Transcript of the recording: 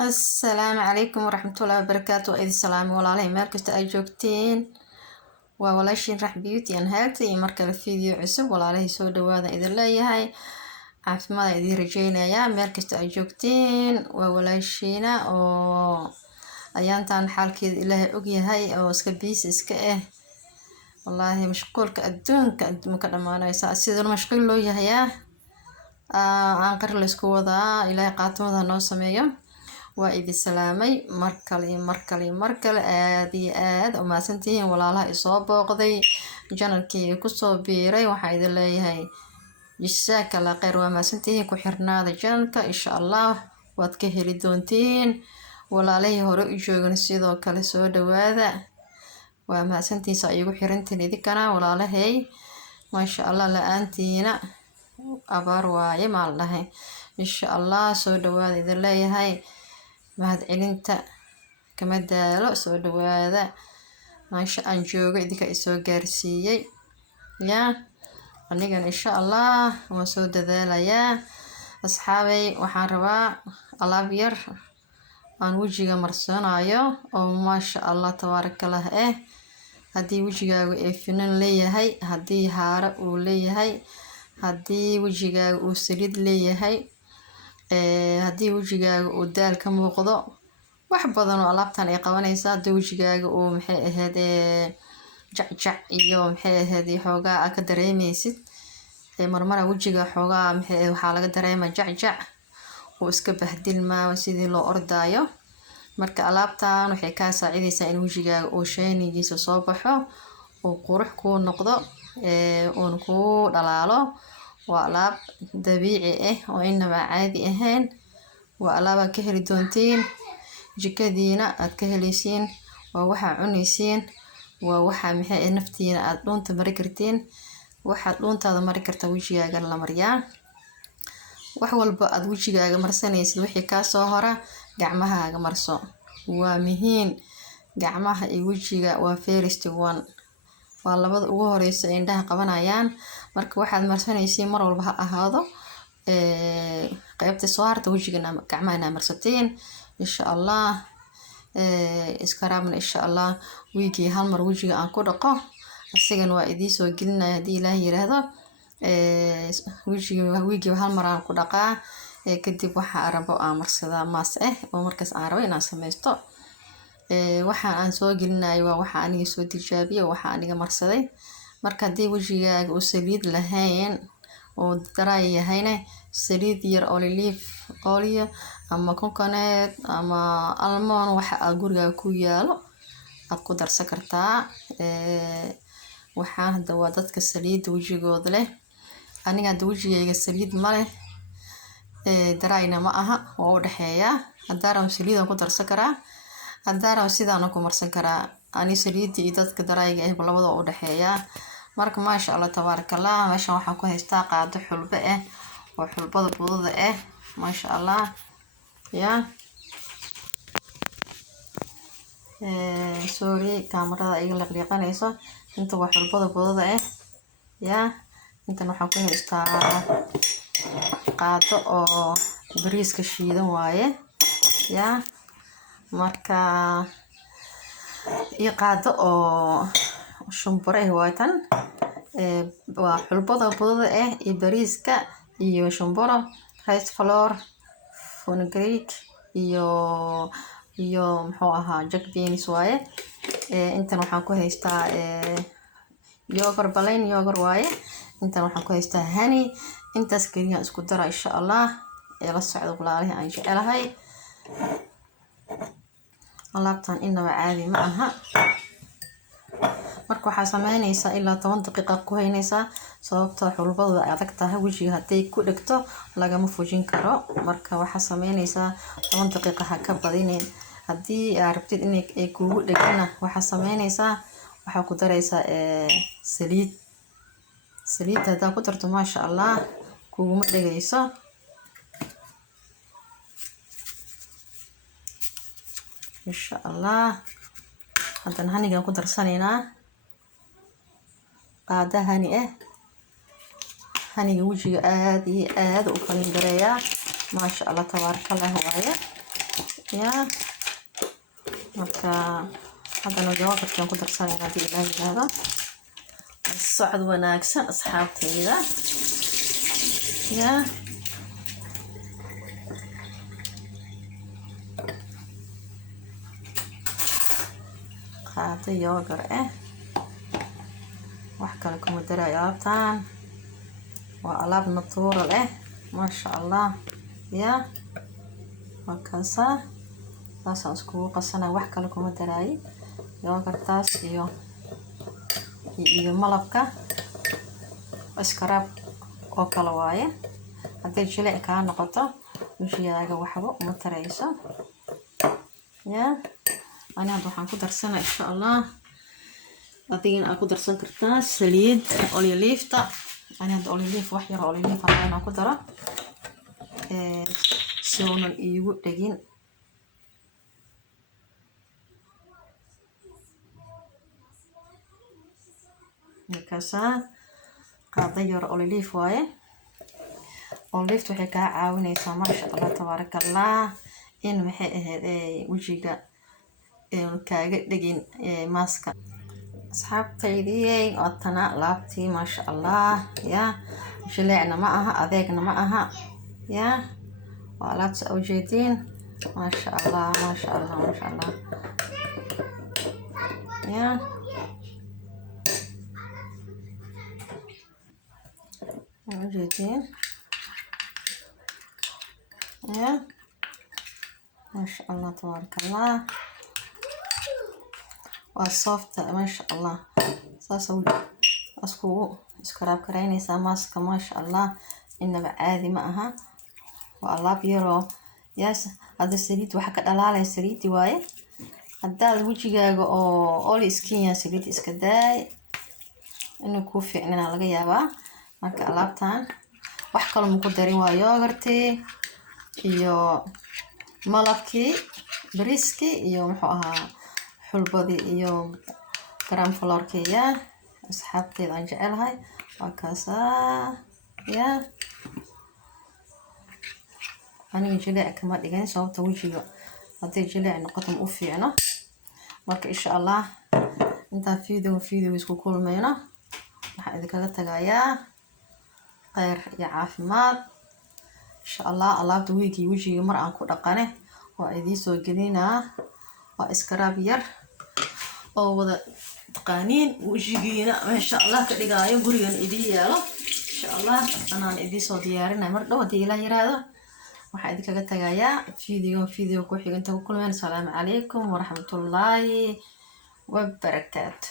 السلام عليكم ورحمة الله وبركاته. إذا السلام والله مركز أجوكتين وولاشين راح بيوتي أن هالتي مركز الفيديو عسب والله سود وهذا إذا لا يهاي عارف ما إذا رجينا يا مركز أجوكتين وولاشينا أو أيام تان حال كذا إله أجي هاي أو سكبيس إسكأه والله مشغول كأدون مكلم أنا يسأل مشغول له يهيا عنقر لسكوضا إلى قاتم ذا نوسمية وإذا سلامي مركلي آد وما سنتين ولا لها إصابة قضي جنركي كسو بيري وحيد الله هاي جساك الله خير وما سنتين كحرنا ذا جنرك إن شاء الله واتكهلي دونتين ولا ليه هرؤ جوغن سيدو كالسو دواذا وما سنتين سأيقو حرنتين ذكنا ولا لهي ما شاء الله لأنتينا أبار واي مع الله إن شاء الله سو دواذا إذا الله هاي mahad celinta kama daalo soo dhawaada maasha aan joogo idinka isoo gaarsiiyay anigan insha Allah waan soo dadaalayaa asxaabay waxaan rabaa alaab yar aan wajiga marsanayo oo maasha Allah tabaarakallah haddii wajigaagu finan leeyahay haddii haaro uu leeyahay haddii wajigaagu uu saliid leeyahay haddii wajigaaga uu daal ka muuqdo wax badan oo alaabtan ay qabanaysaa haddii wajigaaga uu maxay ahayd jacjac iyo maxay ahayd xoogaa ka dareemaysid marmara wajiga xoogaa maxay waxaa laga dareemaa jacjac oo iska bahdilmaa sidii loo ordaayo marka alaabtan waxay ka saacidaysaa in wajigaaga uu shaynigiisa soo baxo oo qurux ku noqdo oo ku dhalaalo وألعاب طبيعي وإنما عادي وألعاب كهري دونتين جكدينا أتكهليسين ووحا عنيسين ووحا محي نفتينا أدلون تمركرتين وحا دلون تادا مركرتا وجيغا لمريا وحوال بقى وجيغا مرسانيس وحي كاسو هورا قعمها مرسو ومهين قعمها وجيغا وفيرستي وان والله ugu horeysa indhaha qabanayaan marka waxaad marsanaysiin mar walba ha ahaado qaybta soo harta wajigana gacmaha marsateen insha Allah iskaraabna insha Allah wiigi hal mar wajiga aan ku dhaqo asigana waa idii soo gelinaya hadii Ilaahay yiraahdo wiigi hal mar aan ku dhaqaa kadib waxa rabo aan marsada maas oo markaas aan rabo inaan sameysto waxaan aan soo gelinayo waa waxa aniga soo tijaabiyo waxa aniga marsaday marka hadii wajigaaga uu saliid lahayn oo daraay yahayna saliid yar olive oil ama coconut ama almond waxa aad guriga ku yaalo aad ku darsan kartaa waxaan hadda waa dadka saliid wajigooda leh aniga hadda wajigayga saliid ma leh daraayna ma aha oo u dhaxeeya hadaan saliid ku darsan karaa hadaan sidaan ku marsan karaa ani saliidi iyo dadka darayga labada u dhaxeeya marka ma sha Allah tabaarakallah meeshan waxaan ku haystaa qaado xulba oo xulbada budada ma sha Allah sorry kamarada iga liqliqanayso inta waa xulbada budada inta waxaan ku haystaa qaado oo bariiska shiidan waaye marka qaado oo shumbure waatan waa xulbada budada iyo bariiska iyo shumburo rice flour fenugreek iyo muxuu ahaa jack beans waaye intan waxaan ku haystaa yogurt plain yogurt waaye intan waxaan ku haystaa honey intaas kaliya isku dara insha Allah la socdo walaalahay aan jecelahay alaabtan inaba caadi ma aha marka waxaa sameynaysaa ilaa 10 daqiiqo ku haynaysaa sababtoo xulbada ay adag tahay wajiga haday ku dhigto lagama fujin karo marka waxaa sameynaysaa 10 daqiiqo ha ka badinin hadii aad rabtid in ay kugu dhigana waxaa sameynaysaa waxaa ku daraysaa saliid hadaa ku darto ma sha Allah kugu dhigayso إن شاء الله هذا هنيجا نقدر صنينا بعد هنيجا وجه آدي وكان دريا ما شاء الله تبارك الله وايا يا marka haddana yogurtkan ku darsanayna hadii ilaahay yiraahdo socod wanaagsan asxaabtayda ya qaado yogur wax kale kuma darayo alaabtan waa alaab natural masha Allah ya markaasa taasaan iskugu qasanay wax kale kuma darayo yogurtaas iyo malabka iskaraab oo kala waaye haddii jilaac ka noqoto wajigaaga waxba uma tarayso ya أنا waxaan ku darsanaa insha Allah adigina aad ku darsan kartaa saliid olive-ta أنا هاد olive wax yar olive aan ku daro si uunan iigu dhagin markaasa qaado yar olive waaye olive waxay ka caawinaysaa masha Allah tabarakallah in maxay ahayd wajiga kaaga dhagin maaska asxaabtaydii waatana laabtii masha Allah ya jileecna ma aha adeegna ma aha ya waa laabta oo jeedin masha Allah masha Allah masha Allah ya jeedin ya masha Allah tabarakallah وصفت ما شاء الله صاصو اسكو اسكراب كرينيسا ماسكا ما شاء الله انما عادي معها والله بيرو ياس هذا السريد waxa ka dhalaalay sariidi waaye hadaa wajigaaga oo oil skin ya sariid iska daay inuu ku fiicnana laga yaabaa marka alaabtan wax kale ma ku darin waa yogurti iyo malabki bariski iyo muxuu ahaa xulbadi iyo garam flourkeya asxaabteeda aan jecelahay waa kaasa ya aniga jilaac kama dhigan sababta wajiga hadii jilaac noqoto u fiicno marka insha Allah inta video isku kulmayna waxa idinkaga tagayaa khayr iyo caafimaad insha Allah alaabta wajiga mar aan ku dhaqane waa idin soo gelinaa waa iskaraab yar oo wada taqaaniin wajigiina masha Allah ka dhigaayo gurigan idin yaalo insha Allah anaan idin soo diyaarinay mar dhow hadii ilaahay yiraahdo waxa idinkaga tagayaa video ku xiganta ku kulmeen. Assalaamu calaykum waraxmatullaahi wabarakaatuh.